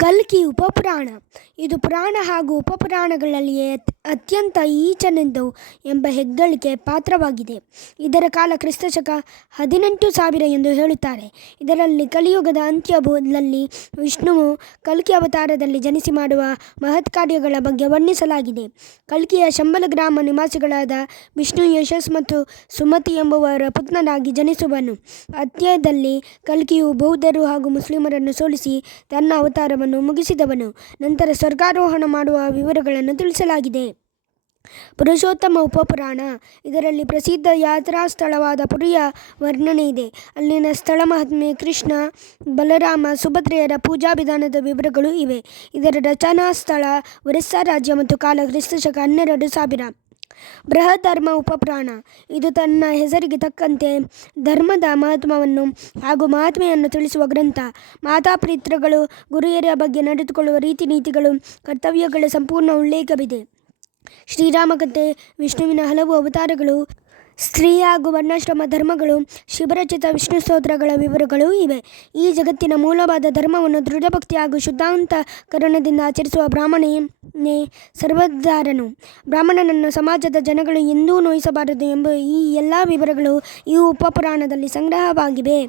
ಕಲ್ಕಿ ಉಪಪುರಾಣ. ಇದು ಪುರಾಣ ಹಾಗೂ ಉಪಪುರಾಣಗಳಲ್ಲಿಯೇ ಅತ್ಯಂತ ಈಚನೆಂದು ಎಂಬ ಹೆಗ್ಗಳಿಕೆ ಪಾತ್ರವಾಗಿದೆ. ಇದರ ಕಾಲ ಕ್ರಿಸ್ತಶಕ 18,000 ಎಂದು ಹೇಳುತ್ತಾರೆ. ಇದರಲ್ಲಿ ಕಲಿಯುಗದ ಅಂತ್ಯದಲ್ಲಿ ವಿಷ್ಣುವು ಕಲ್ಕಿ ಅವತಾರದಲ್ಲಿ ಜನಿಸಿ ಮಾಡುವ ಮಹತ್ ಕಾರ್ಯಗಳ ಬಗ್ಗೆ ವರ್ಣಿಸಲಾಗಿದೆ. ಕಲ್ಕಿಯ ಶಂಬಲ ಗ್ರಾಮ ನಿವಾಸಿಗಳಾದ ವಿಷ್ಣು ಯಶಸ್ ಮತ್ತು ಸುಮತಿ ಎಂಬುವರ ಪುತ್ರನಾಗಿ ಜನಿಸುವನು. ಅಂತ್ಯದಲ್ಲಿ ಕಲ್ಕಿಯು ಬೌದ್ಧರು ಹಾಗೂ ಮುಸ್ಲಿಮರನ್ನು ಸೋಲಿಸಿ ತನ್ನ ಅವತಾರವನ್ನು ಮುಗಿಸಿದವನು. ನಂತರ ಸ್ವರ್ಗಾರೋಹಣ ಮಾಡುವ ವಿವರಗಳನ್ನು ತಿಳಿಸಲಾಗಿದೆ. ಪುರುಷೋತ್ತಮ ಉಪಪುರಾಣ. ಇದರಲ್ಲಿ ಪ್ರಸಿದ್ಧ ಯಾತ್ರಾ ಸ್ಥಳವಾದ ಪುರಿಯ ವರ್ಣನೆ ಇದೆ. ಅಲ್ಲಿನ ಸ್ಥಳ ಮಹಾತ್ಮೆ, ಕೃಷ್ಣ, ಬಲರಾಮ, ಸುಭದ್ರೆಯರ ಪೂಜಾ ವಿಧಾನದ ವಿವರಗಳು ಇವೆ. ಇದರ ರಚನಾ ಸ್ಥಳ ಒರಿಸ್ಸಾ ರಾಜ್ಯ ಮತ್ತು ಕಾಲ ಕ್ರಿಸ್ತಶಕ 12,000. ಬೃಹಧರ್ಮ ಉಪಪುರಾಣ. ಇದು ತನ್ನ ಹೆಸರಿಗೆ ತಕ್ಕಂತೆ ಧರ್ಮದ ಮಹತ್ವವನ್ನು ಹಾಗೂ ಮಹಾತ್ಮೆಯನ್ನು ತಿಳಿಸುವ ಗ್ರಂಥ. ಮಾತಾಪಿತೃಗಳು, ಗುರುಹಿರಿಯರ ಬಗ್ಗೆ ನಡೆದುಕೊಳ್ಳುವ ರೀತಿ ನೀತಿಗಳು, ಕರ್ತವ್ಯಗಳ ಸಂಪೂರ್ಣ ಉಲ್ಲೇಖವಿದೆ. ಶ್ರೀರಾಮ ಕಥೆ, ವಿಷ್ಣುವಿನ ಹಲವು ಅವತಾರಗಳು, ಸ್ತ್ರೀ ಹಾಗೂ ವರ್ಣಾಶ್ರಮ ಧರ್ಮಗಳು, ಶಿವರಚಿತ ವಿಷ್ಣು ಸ್ತೋತ್ರಗಳ ವಿವರಗಳೂ ಇವೆ. ಈ ಜಗತ್ತಿನ ಮೂಲವಾದ ಧರ್ಮವನ್ನು ದೃಢಭಕ್ತಿ ಹಾಗೂ ಶುದ್ಧಾಂತಕರಣದಿಂದ ಆಚರಿಸುವ ಬ್ರಾಹ್ಮಣನೇ ಸರ್ವೋದ್ಧಾರನು. ಬ್ರಾಹ್ಮಣನನ್ನು ಸಮಾಜದ ಜನಗಳು ಎಂದೂ ನೋಯಿಸಬಾರದು ಎಂಬ ಈ ಎಲ್ಲ ವಿವರಗಳು ಈ ಉಪಪುರಾಣದಲ್ಲಿ ಸಂಗ್ರಹವಾಗಿವೆ.